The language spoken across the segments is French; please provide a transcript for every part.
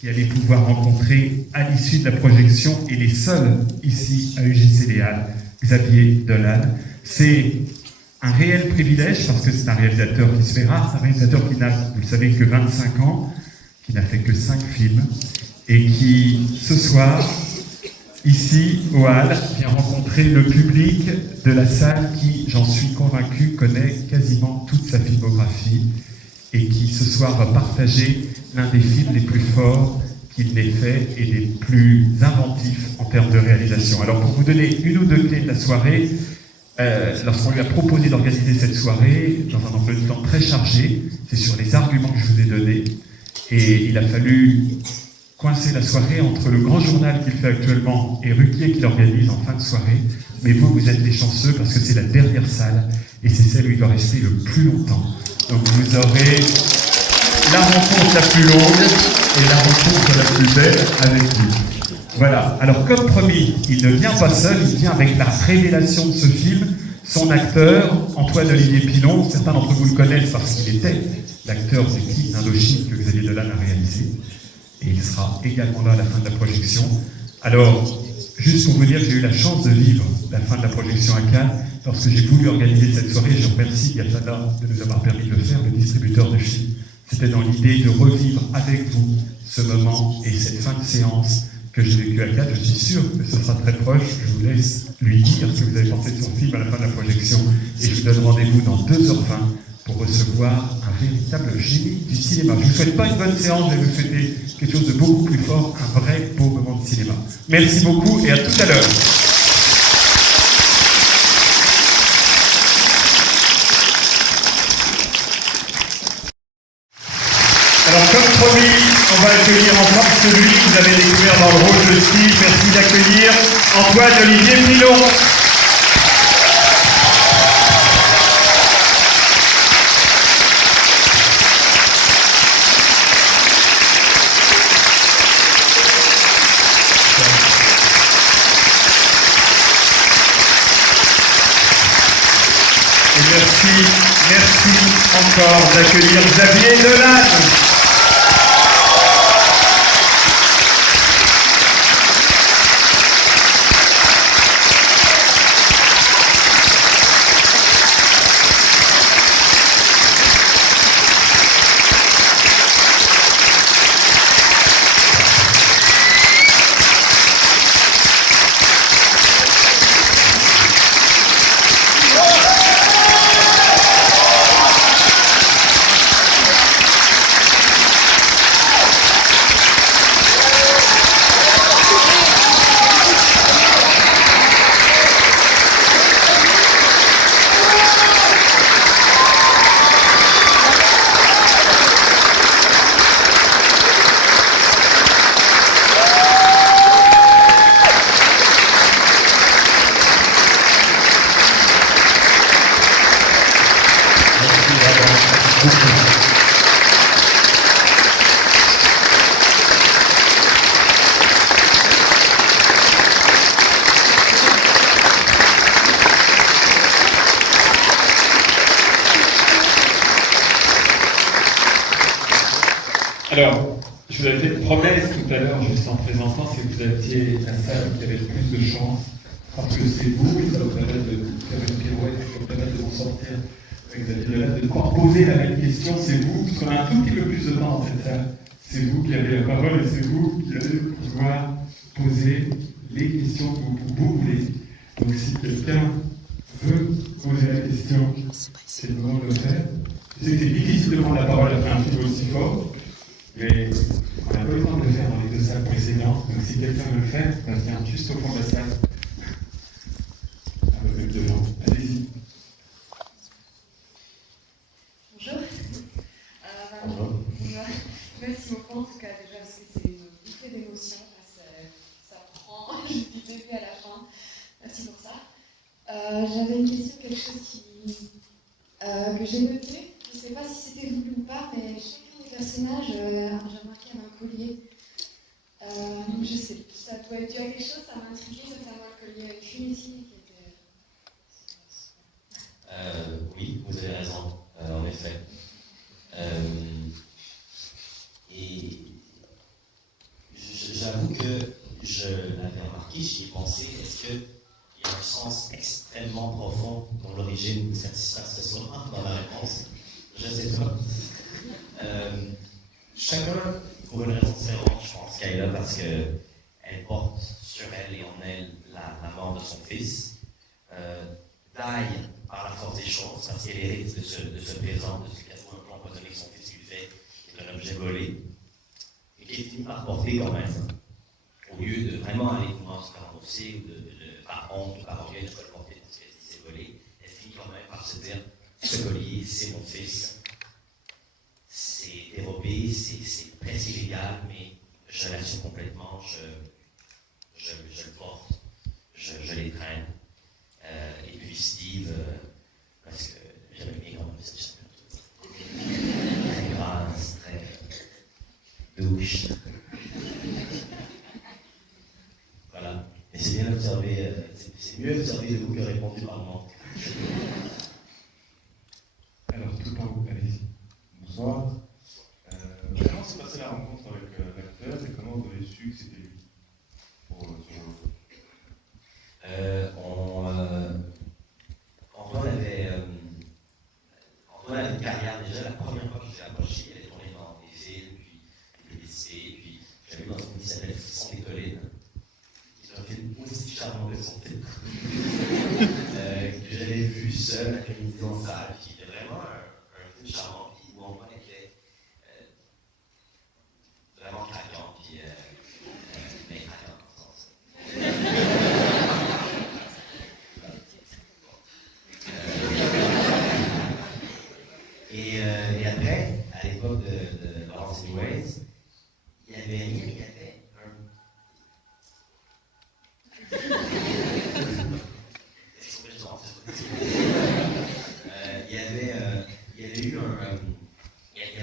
qui allez pouvoir rencontrer à l'issue de la projection, et les seuls ici à UGC Les Halles, Xavier Dolan. C'est un réel privilège parce que c'est un réalisateur qui se fait rare, c'est un réalisateur qui n'a, vous le savez, que 25 ans, qui n'a fait que 5 films, et qui, ce soir, ici, aux Halles, vient rencontrer le public de la salle qui, j'en suis convaincu, connaît quasiment toute sa filmographie et qui, ce soir, va partager l'un des films les plus forts qu'il ait fait et les plus inventifs en termes de réalisation. Alors, pour vous donner une ou deux clés de la soirée, lorsqu'on lui a proposé d'organiser cette soirée, dans un emploi du temps très chargé, c'est sur les arguments que je vous ai donnés, et il a fallu coincer la soirée entre le grand journal qu'il fait actuellement et Ruquier qui l'organise en fin de soirée. Mais vous, vous êtes des chanceux parce que c'est la dernière salle et c'est celle où il va rester le plus longtemps. Donc vous aurez la rencontre la plus longue et la rencontre la plus belle avec lui. Voilà. Alors comme promis, il ne vient pas seul, il vient avec la révélation de ce film, son acteur, Antoine-Olivier Pilon. Certains d'entre vous le connaissent parce qu'il était l'acteur des clips d'Indochine que Xavier Dolan a réalisé. Et il sera également là à la fin de la projection. Alors, juste pour vous dire que j'ai eu la chance de vivre la fin de la projection à Cannes, lorsque j'ai voulu organiser cette soirée. Je remercie Yatana de nous avoir permis de le faire, le distributeur de films. C'était dans l'idée de revivre avec vous ce moment et cette fin de séance que j'ai vécue à Cannes. Je suis sûr que ce sera très proche. Je vous laisse lui dire ce que vous avez pensé de son film à la fin de la projection. Et je vous donne rendez-vous dans 2h20 pour recevoir un véritable génie du cinéma. Je ne vous souhaite pas une bonne séance, je vais vous souhaiter quelque chose de beaucoup plus fort, un vrai beau moment de cinéma. Merci beaucoup et à tout à l'heure. Alors comme promis, on va accueillir ensemble celui que vous avez découvert dans le rôle de Steve. Merci d'accueillir Antoine-Olivier Pilon. Merci encore d'accueillir Xavier Dolan. Alors, je vous avais fait une promesse tout à l'heure, juste en présentant, c'est que vous étiez la salle qui avait le plus de chance, parce que c'est vous, et ça vous permet de faire une pirouette, ça vous permet de vous sortir avec de pouvoir poser la même question, c'est vous, parce qu'on a un tout petit peu plus de temps dans cette salle, c'est vous qui avez la parole et c'est vous qui allez pouvoir poser les questions que vous voulez. Donc si quelqu'un veut poser la question, c'est le moment de le faire. Je sais que c'est difficile de prendre la parole après un film aussi fort, mais on n'a pas eu le temps de le faire dans les deux salles précédentes, donc si quelqu'un veut le faire, ça vient juste au fond de la salle. Un peu plus devant. Allez-y. Bonjour. Bonjour. Merci beaucoup en tout cas déjà parce que c'est une bouffée d'émotions. Ça prend du début à la fin. Merci pour ça. J'avais une question, quelque chose que j'ai noté. Je ne sais pas si c'était voulu ou pas, mais chacun des personnages, j'ai remarqué un collier. Je sais, ça doit être dû à quelque chose, ça m'a intrigué, notamment le collier avec Funesi qui était. Oui, vous avez raison, en effet. Et que je l'avais remarqué, j'y ai pensé, est-ce qu'il y a un sens extrêmement profond dans l'origine de cette histoire? Ce sera dans la réponse. Je ne sais pas. Chacun, pour une raison différente, je pense qu'elle est là parce qu'elle porte sur elle et en elle la mort de son fils. Daille par la force des choses, parce qu'elle hérite de ce présent, de ce gâteau un peu empoisonné que son fils lui fait, qui est un objet volé, et qui finit par porter quand même, au lieu de vraiment aller vouloir se faire rembourser, ou par honte ou par orgueil de ne pas le porter parce qu'elle dit c'est volé, elle finit quand même par se dire ce collier, c'est mon fils, c'est dérobé, c'est presque illégal, mais je l'assume complètement, je le porte, je l'étreins. Et puis Steve, parce que j'avais aimé quand même cette chanson. Très grasse, très douche. Voilà. Et c'est bien observé, c'est mieux observé de vous que répondu par moi. Alors, tout en haut, allez-y. Bonsoir. Comment s'est passée la rencontre avec l'acteur et comment vous avez su que c'était lui pour ce rôle? Antoine avait une carrière déjà. La première fois que je l'ai approché, elle est tournée dans des films, puis des publicités, puis j'avais vu dans un film qui s'appelle Frisson des collines, qui est un film aussi charmant que son film, que j'avais vu seul l'après-midi en salle, qui était vraiment un film charmant, puis où Antoine était vraiment craquant, puis mais craquant dans le sens. Et après, à l'époque de Laurence Anyways, il y avait il y avait eu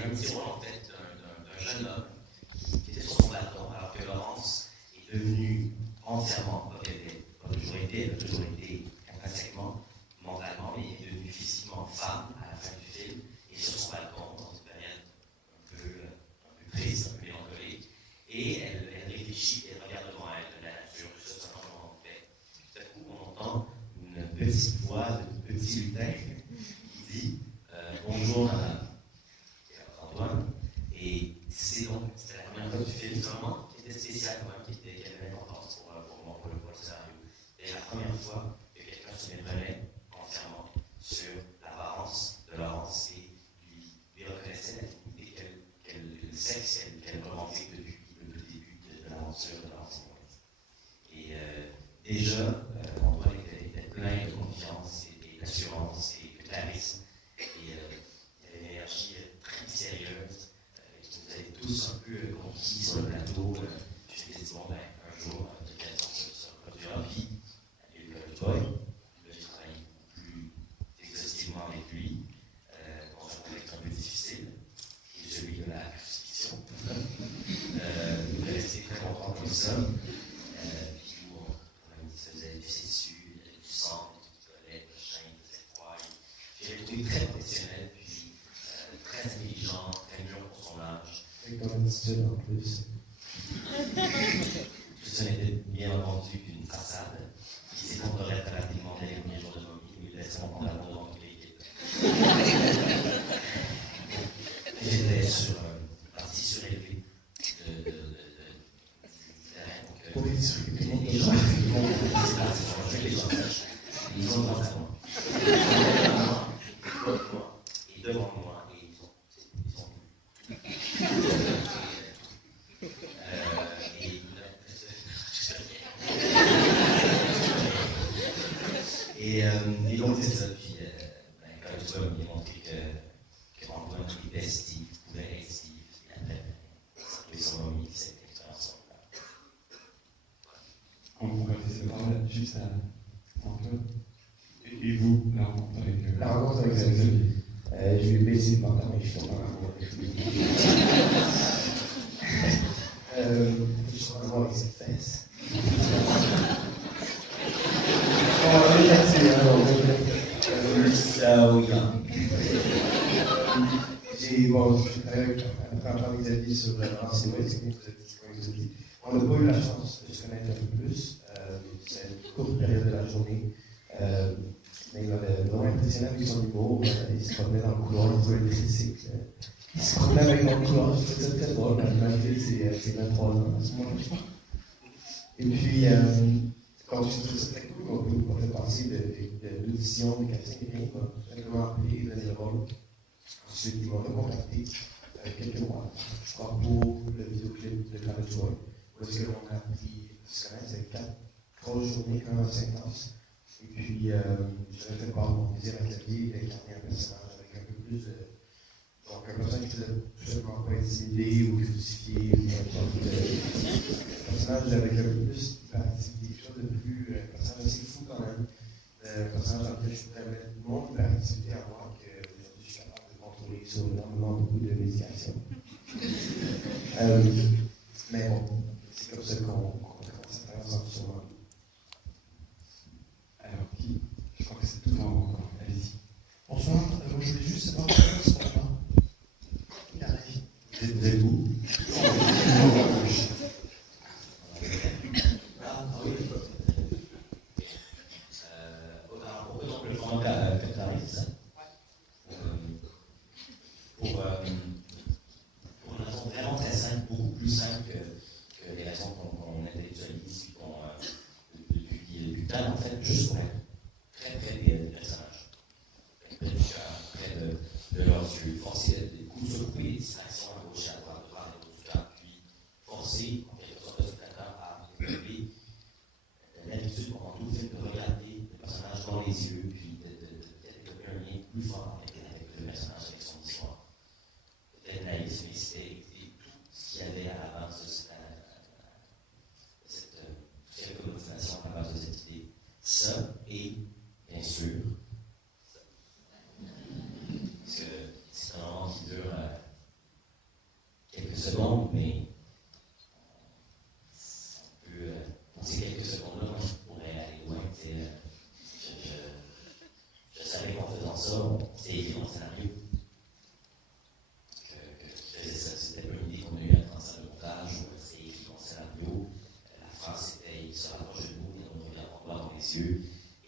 un petit rôle en fait d'un jeune homme qui était sur son bâton, alors que Laurence est devenue entièrement, elle a toujours été intrinsèquement, mentalement, mais elle est devenue physiquement femme à la fin du film. Et sur son balcon, dans une période un peu triste, un peu mélancolique, et elle réfléchit, elle regarde devant elle la nature, juste ce changement en fait. Tout à coup, on entend une petite voix de petit lutin qui dit bonjour madame Antoine, et c'était la première fois du film, c'est un moment qui était spécial quand même, qui avait une importance pour moi, pour le scénario. Et la première fois que quelqu'un se méprenait entièrement sur l'apparence de Laurence et lui reconnaissait la dignité qu'elle sexe qu'elle revendique depuis le début de l'aventure de Laurence Anyways. Et déjà, Antoine était plein de confiance et d'assurance et de charisme. Et il y avait une énergie très sérieuse qui nous avait tous un peu conquis sur le plateau. Je me suis dit, bon, un jour, l'occasion se reproduira. Puis, il y a eu le boy. Là, j'ai travaillé plus exhaustivement avec lui. Dans un contexte un peu difficile, qui est celui de la crucifixion. Nous avons resté très longtemps comme ça. Puis où on se faisait pisser dessus, il y avait du sang, du toilette, le chien, il faisait froid. J'ai trouvé très professionnel, puis très intelligent, très mûr pour son âge. Et comme une attitude en plus. Tout ça n'était bien entendu qu'une façade qui s'effondrerait très rapidement dès les premiers jours de nos vies, nous laissons en pantalon dans toute l'équipe. J'étais partie surélevée du terrain. Donc, les gens, les gens sachent, ils ont dans moi. Et devant moi, et ils ont et donc c'est ça, puis quand tu vas me montrer que Antoine était Steve, pouvait être Steve, et après, ça son ami, cette expérience-là. On pourrait laisser la parole juste à Antoine. Et vous, la rencontre avec La rencontre avec Xavier. Je lui ai baisé le pantalon et je tombe dans la rencontre avec lui. Je suis vraiment avec ses fesses. On est là-dessus, So young. J'ai travaillé avec après avoir Xavier sur Rancinois, c'est comme vous avez dit, on n'a pas eu la chance de se connaître un peu plus. C'est une courte période de la journée. Mais il m'avait vraiment impressionné avec son humour. Il se promenait dans le couloir, il faisait des critiques. Il se promenait avec dans le couloir, je trouvais ça très drôle, malgré ses 23 ans à ce moment-là. Et puis, quand je trouve ça très cool, on fait partie de l'audition des Capitaines Green, on a simplement appelé les bénévoles. Ensuite, ils m'ont recontacté quelques mois, je crois, pour le vidéoclip de Climate Joy, où est-ce qu'on a appris à se connaître, c'est 4 grosses journées quand même assez intenses. Et puis, j'avais fait part de mon plaisir à Xavier d'incarner un personnage avec un peu plus de. Donc, un personnage qui ne faisait tout simplement pas intimider ou crucifier, ou un personnage avec un peu plus d'hyperactivité, quelque chose de plus. Un personnage assez fou quand même. Un personnage dans lequel je pourrais mettre mon hyperactivité à moi, que je suis capable de contrôler sur énormément beaucoup de médication. Mais bon, c'est comme ça qu'on commence à faire ensemble sur moi. Alors, qui? Je crois que c'est tout en. Allez-y. Bonsoir, moi je voulais juste savoir pourquoi ce moment-là. Il arrive. Vous êtes où? Alors, pourquoi donc le format Qatari, c'est ça? Pour une raison vraiment très simple, beaucoup plus simple que les raisons qu'on intellectualise depuis le temps, en fait, juste pour être très près des personnages, près du cœur, près de leurs yeux, forcer des coups sur le coude, des distractions à gauche et à droite, de voir les autres du cœur, puis forcer, en quelque sorte, le spectateur à développer l'habitude pendant tout le film de regarder le personnage dans les yeux, puis de développer un lien plus fort avec le personnage, avec son histoire. Peut-être naïf, mais c'était tout ce qu'il y avait à la base de cette motivation à la base de cette idée. Ça, et bien sûr, parce que c'est un moment qui dure quelques secondes, mais dans ces quelques secondes-là, moi, je pourrais aller loin. Je savais qu'en faisant ça, c'était écrit dans le scénario. C'était pas une idée qu'on a eue en salle de montage, c'était écrit dans le scénario. La phrase c'était il se rapproche de nous, et on regarde droit dans les yeux,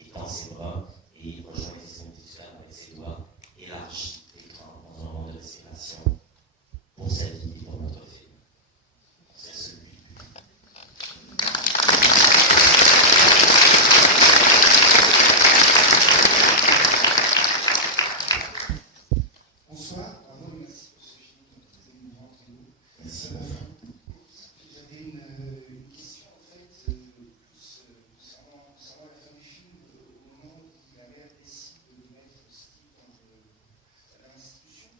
et tend ses bras, et rejoint les systèmes musculaires avec ses doigts, élargit l'écran dans un moment de respiration pour sa vie et pour notre film. C'est celui. Bonsoir, bravo et merci pour ce film très émouvant, très beau. Merci. J'avais une question en fait, plus concernant la fin du film, au moment où la mère décide de mettre Steve dans l'institution.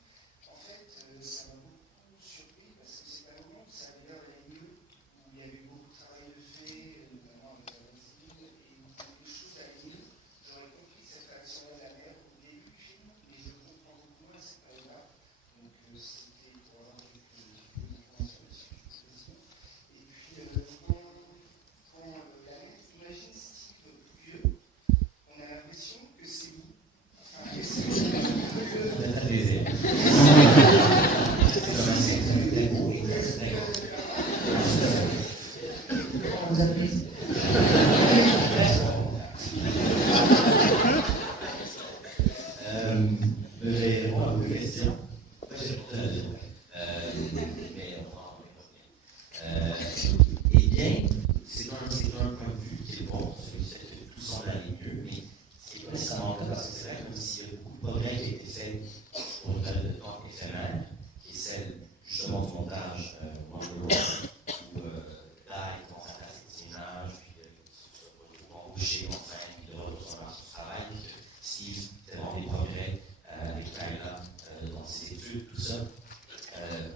En fait, ça m'a beaucoup surpris parce que c'est un moment où ça avait l'air d'aller mieux, où il y avait beaucoup de travail de fait, notamment avec la civile, et où les choses allaient mieux. J'aurais compris cette réaction de la mère au début du film, mais je comprends beaucoup moins cette période-là. Donc c'était pour avoir quelques informations là-dessus. Et puis quand la mère imagine Steve plus vieux, on a l'impression que c'est vous. Enfin, que c'est Comment vous appelez? Je vais répondre à vos questions. J'ai répondu à la deuxième. Mais on va en eh bien, c'est un point de vue qui est bon, celui qui fait que tout semble aller mieux, mais c'est pas nécessairement le cas parce que c'est vrai comme s'il y a beaucoup de progrès qui a été fait pour une période de temps éphémère, qui est celle justement du montage Mangolo, où là, il commence à faire ses images, puis se retrouve embauché enfin, puis de retour sur le marché du travail, puis que Steve fait vraiment des progrès avec Kayla dans ses études, tout ça.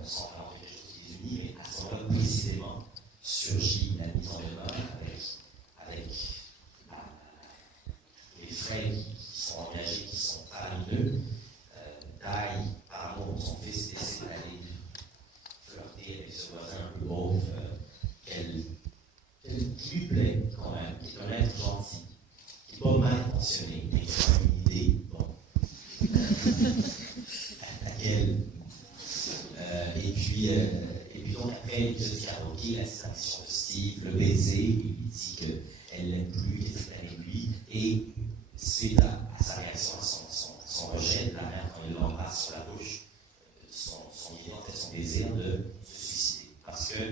On sent vraiment quelque chose qui les unit, mais à ce moment-là, précisément, surgit la karaoké, la disparition de Steve, le baiser, il dit qu'elle l'aime plus, qu'elle s'est avec lui, et suite à sa réaction, à son rejet de la mère quand il l'embrasse sur la bouche, son idée, en fait, son désir de se suicider. Parce que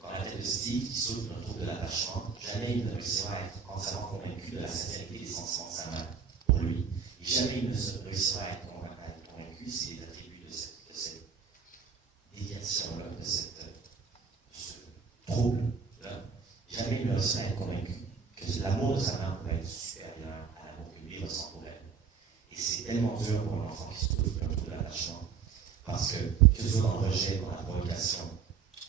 dans la tête de Steve, qui souffre d'un trouble de l'attachement, jamais il ne réussira à être entièrement convaincu de la sincérité des sentiments de sa mère pour lui. Et jamais il ne réussira à être convaincu, c'est les attributs de cette déviation-là, de ce trouble-là. Jamais il ne réussira à être convaincu que l'amour de sa mère peut être supérieur à l'amour que lui ressent pour elle. Et c'est tellement dur pour un enfant qui souffre d'un trouble de l'attachement, parce que ce soit dans le rejet, dans la provocation,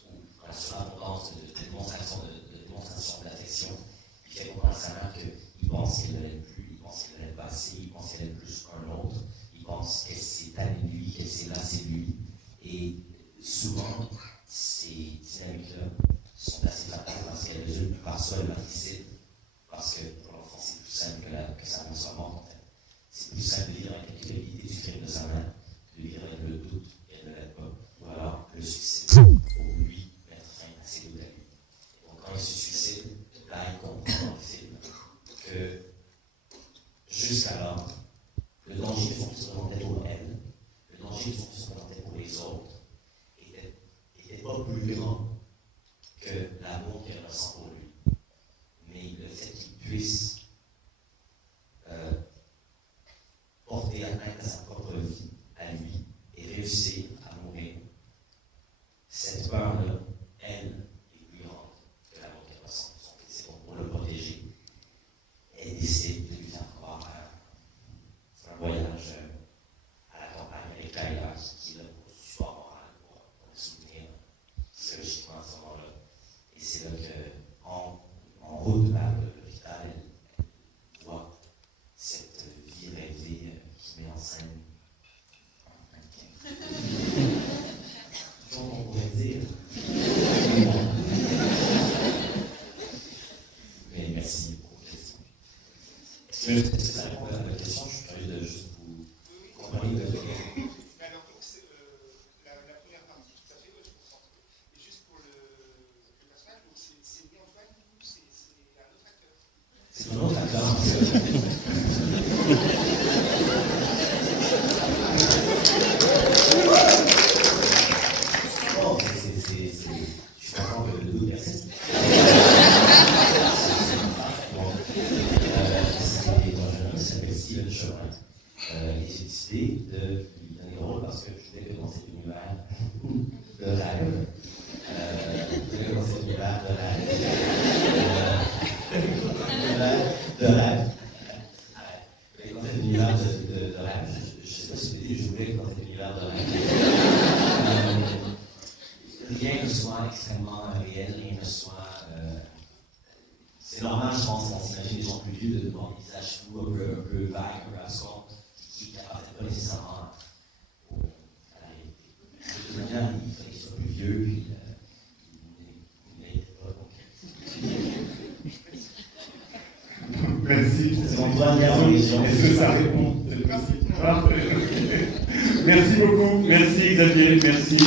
ou dans la surabondance de démonstration d'affection, il fait comprendre à sa mère qu'il pense qu'elle ne l'aime plus, il pense qu'elle ne l'aime pas assez, il pense qu'elle aime plus qu'un autre, il pense qu'elle s'est tannée de lui, qu'elle s'est lassée de lui. Et souvent, ces dynamiques-là sont assez fatales parce qu'elles résultent par soi matricide, parce que pour l'enfant, c'est plus simple que sa mère soit morte, en fait. C'est plus simple de vivre avec la culpabilité du crime de sa mère, de vivre avec le doute qu'elle ne l'aide pas, ou alors le suicide, pour lui mettre fin à ses doutes à lui. Et donc, quand il se suicide, là, il comprend dans le film que jusqu'alors, le danger qui se présentait pour elle, le danger qui se présentait pour les autres, n'était pas plus grand que l'amour qu'elle ressent pour lui. Mais le fait qu'il puisse porter atteinte à sa propre vie, à lui, et réussir à mourir, cette peur-là, elle, est plus grande que l'amour qu'elle ressent pour son fils. C'est donc pour le protéger, elle décide de lui faire croire à un voyage à la campagne avec Tyler, qui est là pour le support moral, pour le soutenir psychologiquement à ce moment-là. Et c'est là qu'en route vers l'hôpital, elle voit cette vie rêvée qui met en scène donc on pourrait dire. Mais merci pour vos questions. Est-ce que ça répond à la question? Je suis curieux de juste vous comprendre. Alors, donc, c'est la première partie, tout à fait, je comprends. Et juste pour le personnage, donc c'est lui Antoine, ou c'est un autre acteur? C'est un autre acteur. Non, je suis content que le doute persiste. Ça s'appelle Steven Chauvin. Et j'ai décidé de lui donner le rôle parce que je voulais que dans cet univers de rêve, rien ne soit extrêmement réel, rien ne soit. C'est normal, je pense, qu'on s'imagine des gens plus vieux de voir des visages flous, un peu vagues, un peu absents, qui n'appartiennent pas nécessairement à la réalité. De toute manière, il fallait qu'il soit plus vieux, puis il n'était pas. Merci. C'est Est-ce que ça répond cette fois-ci? Merci beaucoup. Merci Xavier. Merci.